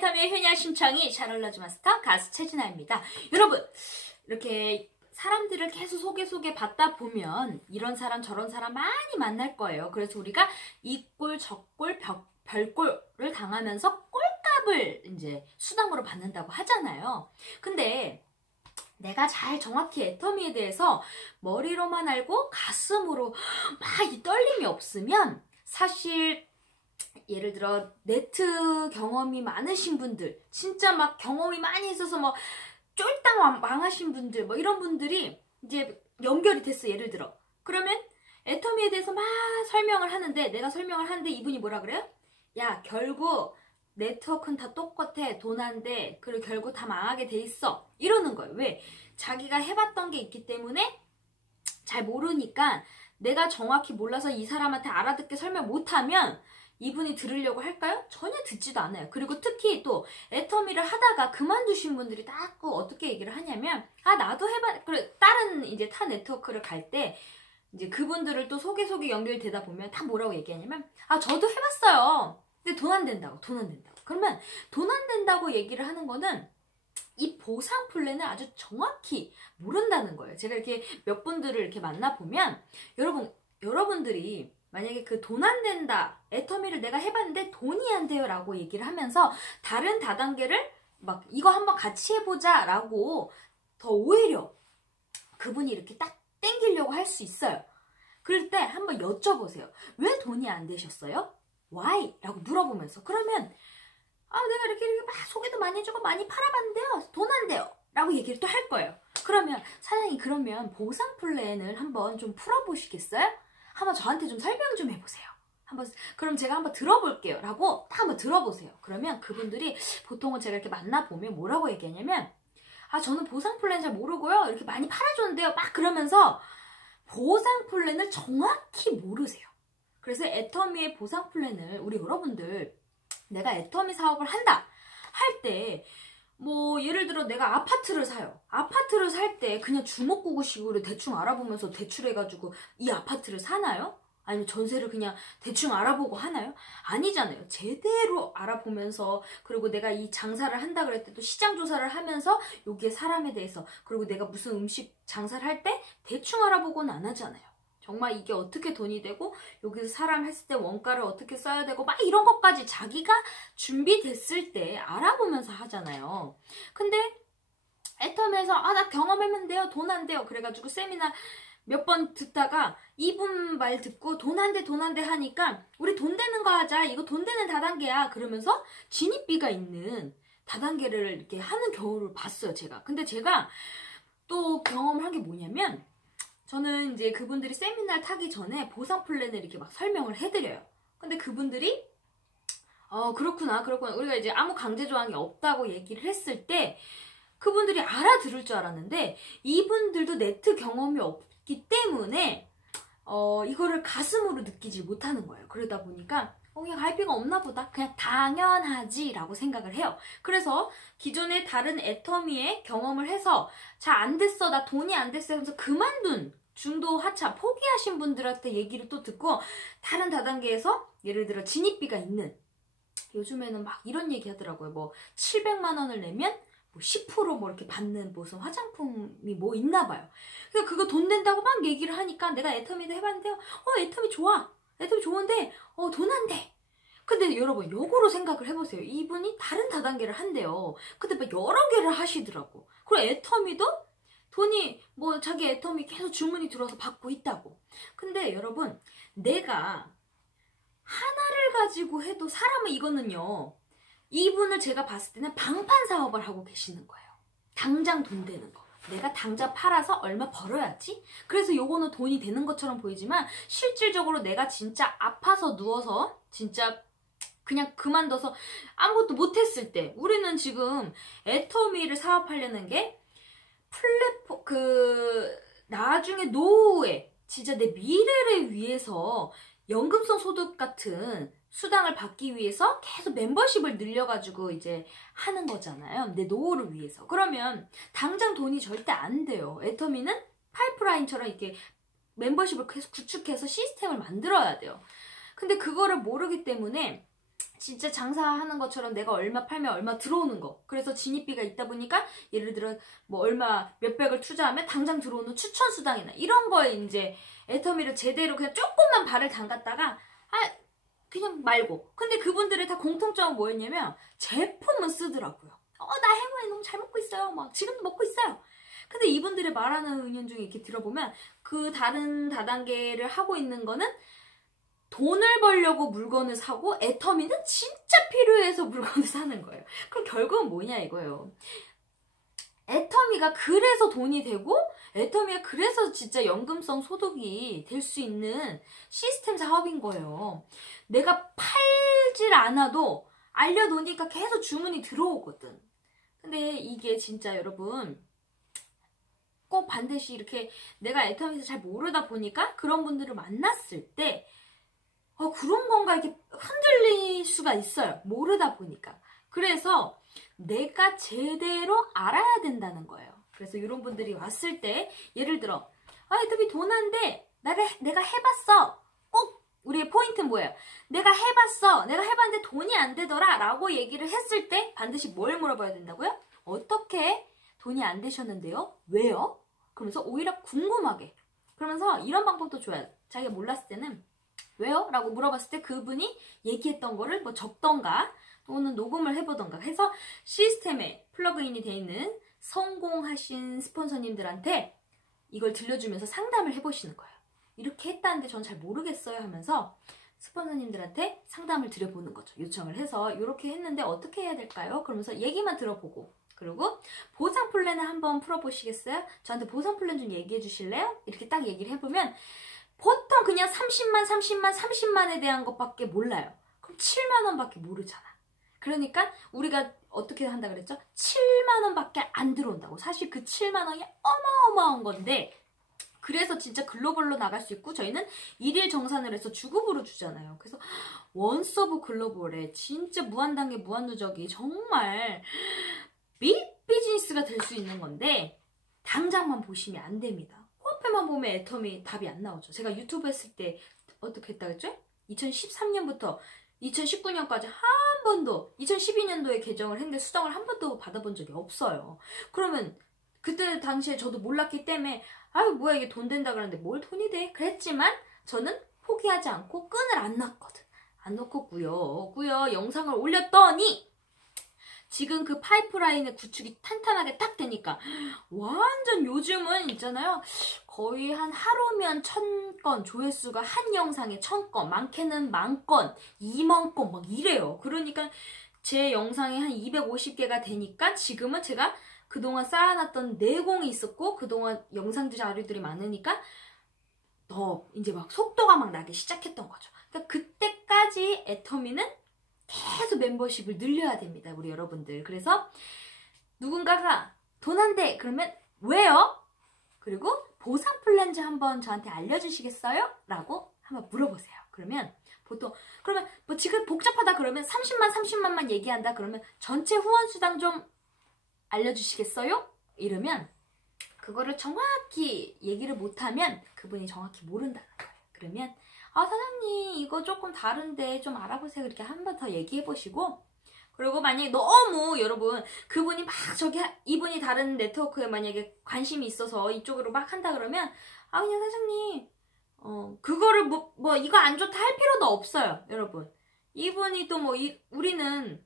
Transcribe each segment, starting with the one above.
애터미의 효녀 심청이 샤를러즈 마스터 가수 최진아입니다. 여러분, 이렇게 사람들을 계속 소개 받다 보면 이런 사람 저런 사람 많이 만날 거예요. 그래서 우리가 이 꼴 저 꼴 별꼴을 당하면서 꼴값을 이제 수당으로 받는다고 하잖아요. 근데 내가 잘 정확히 애터미에 대해서 머리로만 알고 가슴으로 막 이 떨림이 없으면 사실 예를 들어 네트 경험이 많으신 분들, 진짜 막 경험이 많이 있어서 뭐 쫄딱 망하신 분들, 뭐 이런 분들이 이제 연결이 됐어. 예를 들어 그러면 애터미에 대해서 막 설명을 하는데, 내가 설명을 하는데 이분이 뭐라 그래요? 야, 결국 네트워크는 다 똑같아. 돈 안 돼. 그리고 결국 다 망하게 돼 있어. 이러는 거예요. 왜? 자기가 해봤던 게 있기 때문에 잘 모르니까, 내가 정확히 몰라서 이 사람한테 알아듣게 설명 못하면 이분이 들으려고 할까요? 전혀 듣지도 않아요. 그리고 특히 또 애터미를 하다가 그만두신 분들이 자꾸 어떻게 얘기를 하냐면, 아, 나도 해봐. 그래, 다른 이제 타 네트워크를 갈 때 이제 그분들을 또 소개 연결되다 보면 다 뭐라고 얘기하냐면, 아, 저도 해봤어요. 근데 돈 안 된다고. 그러면 돈 안 된다고 얘기를 하는 거는 이 보상 플랜을 아주 정확히 모른다는 거예요. 제가 이렇게 몇 분들을 이렇게 만나보면, 여러분들이 만약에 그 돈 안 된다, 애터미를 내가 해봤는데 돈이 안 돼요 라고 얘기를 하면서 다른 다단계를 막 이거 한번 같이 해보자 라고 더 오히려 그분이 이렇게 딱 땡기려고 할 수 있어요. 그럴 때 한번 여쭤보세요. 왜 돈이 안 되셨어요? Why? 라고 물어보면서, 그러면 아, 내가 이렇게 막 소개도 많이 해주고 많이 팔아봤는데요, 돈 안 돼요 라고 얘기를 또 할 거예요. 그러면 사장님, 그러면 보상 플랜을 한번 좀 풀어보시겠어요? 한번 저한테 좀 설명 좀 해보세요. 그럼 제가 한번 들어볼게요 라고 딱 한번 들어보세요. 그러면 그분들이 보통은 제가 이렇게 만나보면 뭐라고 얘기하냐면, 아, 저는 보상 플랜 잘 모르고요, 이렇게 많이 팔아줬는데요, 막 그러면서 보상 플랜을 정확히 모르세요. 그래서 애터미의 보상 플랜을 우리 여러분들, 내가 애터미 사업을 한다 할 때, 뭐 예를 들어 내가 아파트를 사요. 아파트를 살 때 그냥 주먹구구식으로 대충 알아보면서 대출해가지고 이 아파트를 사나요? 아니면 전세를 그냥 대충 알아보고 하나요? 아니잖아요. 제대로 알아보면서, 그리고 내가 이 장사를 한다 그럴 때 또 시장 조사를 하면서 여기에 사람에 대해서, 그리고 내가 무슨 음식 장사를 할 때 대충 알아보고는 안 하잖아요. 정말 이게 어떻게 돈이 되고 여기서 사람 했을 때 원가를 어떻게 써야 되고 막 이런 것까지 자기가 준비됐을 때 알아보면서 하잖아요. 근데 애터미에서 아, 나 경험했는데요, 돈 안 돼요. 그래가지고 세미나 몇 번 듣다가 이분 말 듣고 돈 안 돼 하니까, 우리 돈 되는 거 하자, 이거 돈 되는 다단계야 그러면서 진입비가 있는 다단계를 이렇게 하는 경우를 봤어요, 제가. 근데 제가 또 경험을 한 게 뭐냐면, 저는 이제 그분들이 세미나를 타기 전에 보상 플랜을 이렇게 막 설명을 해드려요. 근데 그분들이 그렇구나 우리가 이제 아무 강제 조항이 없다고 얘기를 했을 때 그분들이 알아들을 줄 알았는데, 이분들도 네트 경험이 없기 때문에 이거를 가슴으로 느끼지 못하는 거예요. 그러다 보니까 그냥 가입비가 없나 보다, 그냥 당연하지 라고 생각을 해요. 그래서 기존에 다른 애터미의 경험을 해서 잘 안 됐어, 나 돈이 안 됐어 하면서 그만둔 중도 하차 포기하신 분들한테 얘기를 또 듣고, 다른 다단계에서 예를 들어 진입비가 있는, 요즘에는 막 이런 얘기 하더라고요. 뭐 700만 원을 내면 뭐 10%뭐 이렇게 받는 무슨 화장품이 뭐 있나 봐요. 그러니까 그거 돈 된다고 막 얘기를 하니까, 내가 애터미도 해봤는데요, 애터미 좋아, 애터미 좋은데 돈 안 돼. 근데 여러분, 역으로 생각을 해보세요. 이분이 다른 다단계를 한대요. 근데 막 여러 개를 하시더라고. 그리고 애터미도 돈이 뭐 자기 애터미 계속 주문이 들어와서 받고 있다고. 근데 여러분, 내가 하나를 가지고 해도 사람은, 이거는요, 이분을 제가 봤을 때는 방판 사업을 하고 계시는 거예요. 당장 돈 되는 거. 내가 당장 팔아서 얼마 벌어야지? 그래서 요거는 돈이 되는 것처럼 보이지만, 실질적으로 내가 진짜 아파서 누워서 진짜 그냥 그만둬서 아무것도 못했을 때, 우리는 지금 애터미를 사업하려는 게 나중에 노후에 진짜 내 미래를 위해서 연금성 소득 같은 수당을 받기 위해서 계속 멤버십을 늘려가지고 이제 하는 거잖아요. 내 노후를 위해서. 그러면 당장 돈이 절대 안 돼요. 애터미는 파이프라인처럼 이렇게 멤버십을 계속 구축해서 시스템을 만들어야 돼요. 근데 그거를 모르기 때문에 진짜 장사하는 것처럼 내가 얼마 팔면 얼마 들어오는 거. 그래서 진입비가 있다 보니까 예를 들어 뭐 얼마 몇백을 투자하면 당장 들어오는 추천 수당이나 이런 거에 이제 애터미를 제대로 그냥 조금만 발을 담갔다가 그냥 말고. 근데 그분들의 다 공통점은 뭐였냐면 제품은 쓰더라고요. 나 해모에 너무 잘 먹고 있어요. 막 지금도 먹고 있어요. 근데 이분들의 말하는 의견 중에 이렇게 들어보면 그 다른 다단계를 하고 있는 거는 돈을 벌려고 물건을 사고 애터미는 진짜 필요해서 물건을 사는 거예요. 그럼 결국은 뭐냐 이거예요. 애터미가 그래서 돈이 되고 애터미가 그래서 진짜 연금성 소득이 될 수 있는 시스템 사업인 거예요. 내가 팔질 않아도 알려놓으니까 계속 주문이 들어오거든. 근데 이게 진짜 여러분 꼭 반드시 이렇게 내가 애터미에서 잘 모르다 보니까 그런 분들을 만났을 때 그런 건가 이렇게 흔들릴 수가 있어요. 모르다 보니까. 그래서 내가 제대로 알아야 된다는 거예요. 그래서 이런 분들이 왔을 때 예를 들어 애터미 돈 안 돼. 내가 해봤어. 꼭 우리의 포인트는 뭐예요? 내가 해봤어. 내가 해봤는데 돈이 안 되더라 라고 얘기를 했을 때 반드시 뭘 물어봐야 된다고요? 어떻게 돈이 안 되셨는데요? 왜요? 그러면서 오히려 궁금하게. 그러면서 이런 방법도 좋아요. 자기가 몰랐을 때는 왜요? 라고 물어봤을 때 그분이 얘기했던 거를 뭐 적던가 또는 녹음을 해보던가 해서 시스템에 플러그인이 되어 있는 성공하신 스폰서님들한테 이걸 들려주면서 상담을 해보시는 거예요. 이렇게 했다는데 전 잘 모르겠어요 하면서 스폰서님들한테 상담을 드려보는 거죠. 요청을 해서 이렇게 했는데 어떻게 해야 될까요? 그러면서 얘기만 들어보고 그리고 보상 플랜을 한번 풀어보시겠어요? 저한테 보상 플랜 좀 얘기해 주실래요? 이렇게 딱 얘기를 해보면 보통 그냥 30만에 대한 것밖에 몰라요. 그럼 7만 원밖에 모르잖아. 그러니까 우리가 어떻게 한다 그랬죠? 7만 원밖에 안 들어온다고. 사실 그 7만 원이 어마어마한 건데 그래서 진짜 글로벌로 나갈 수 있고 저희는 일일 정산을 해서 주급으로 주잖아요. 그래서 원서브 글로벌에 진짜 무한단계 무한누적이 정말 빅 비즈니스가 될 수 있는 건데 당장만 보시면 안 됩니다. 코앞에만 보면 애터미 답이 안 나오죠. 제가 유튜브 했을 때 어떻게 했다 그랬죠? 2013년부터 2019년까지 한 번도 2012년도에 개정을 했는데 수당을 한 번도 받아본 적이 없어요. 그러면 그때 당시에 저도 몰랐기 때문에 뭐야 이게 돈 된다 그러는데 뭘 돈이 돼? 그랬지만 저는 포기하지 않고 끈을 안 놨거든. 안 놓고 꾸역꾸역 영상을 올렸더니 지금 그 파이프라인의 구축이 탄탄하게 딱 되니까 완전 요즘은 있잖아요. 거의 한 하루면 1000건, 조회수가 한 영상에 1000건, 많게는 10,000건, 20,000건 막 이래요. 그러니까 제 영상이 한 250개가 되니까 지금은 제가 그동안 쌓아놨던 내공이 있었고 그동안 영상 자료들이 많으니까 더 이제 막 속도가 막 나기 시작했던 거죠. 그러니까 그때까지 애터미는 계속 멤버십을 늘려야 됩니다. 우리 여러분들. 그래서 누군가가 돈 안 돼! 그러면 왜요? 그리고 보상 플랜 좀 한번 저한테 알려주시겠어요? 라고 한번 물어보세요. 그러면 보통 그러면 뭐 지금 복잡하다 그러면 30만만 얘기한다 그러면 전체 후원 수당 좀 알려주시겠어요? 이러면 그거를 정확히 얘기를 못하면 그분이 정확히 모른다는 거예요. 그러면 사장님 이거 조금 다른데 좀 알아보세요. 이렇게 한 번 더 얘기해보시고 그리고 만약에 너무 여러분 그분이 막 이분이 다른 네트워크에 만약에 관심이 있어서 이쪽으로 막 한다 그러면 그냥 사장님 그거를 뭐 이거 안 좋다 할 필요도 없어요. 여러분 이분이 또 우리는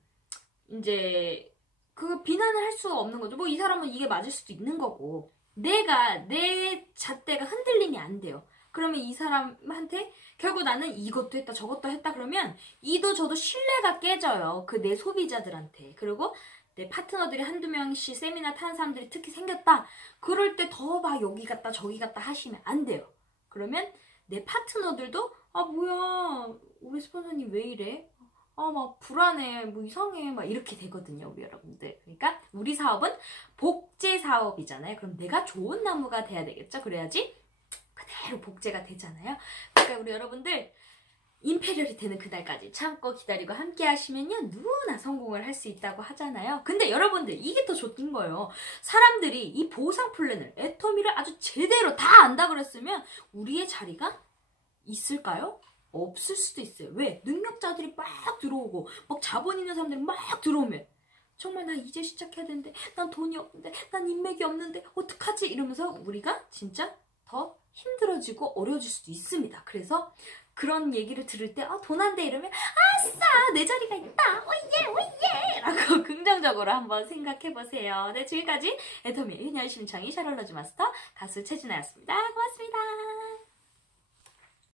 이제 그 비난을 할 수가 없는 거죠. 뭐 이 사람은 이게 맞을 수도 있는 거고 내 잣대가 흔들림이 안 돼요. 그러면 이 사람한테 결국 나는 이것도 했다 저것도 했다 그러면 이도 저도 신뢰가 깨져요. 그 내 소비자들한테. 그리고 내 파트너들이 한두 명씩 세미나 타는 사람들이 특히 생겼다. 그럴 때 더 막 여기 갔다 저기 갔다 하시면 안 돼요. 그러면 내 파트너들도 뭐야 우리 스폰서님 왜 이래? 막 불안해 뭐 이상해 막 이렇게 되거든요. 우리 여러분들. 그러니까 우리 사업은 복제 사업이잖아요. 그럼 내가 좋은 나무가 돼야 되겠죠. 그래야지 그대로 복제가 되잖아요. 그러니까 우리 여러분들 임페리얼이 되는 그날까지 참고 기다리고 함께 하시면요 누구나 성공을 할 수 있다고 하잖아요. 근데 여러분들 이게 더 좋은 거예요. 사람들이 이 보상 플랜을 애터미를 아주 제대로 다 안다 그랬으면 우리의 자리가 있을까요? 없을 수도 있어요. 왜? 능력자들이 막 들어오고 막 자본 있는 사람들이 막 들어오면 정말 나 이제 시작해야 되는데 난 돈이 없는데 난 인맥이 없는데 어떡하지? 이러면서 우리가 진짜 더 힘들어지고 어려워질 수도 있습니다. 그래서 그런 얘기를 들을 때 돈 안 돼 이러면 아싸 내 자리가 있다 오예 오예 라고 긍정적으로 한번 생각해보세요. 네, 지금까지 애터미 효녀의 심청이 샤랄라주 마스터 가수 최진아였습니다. 고맙습니다.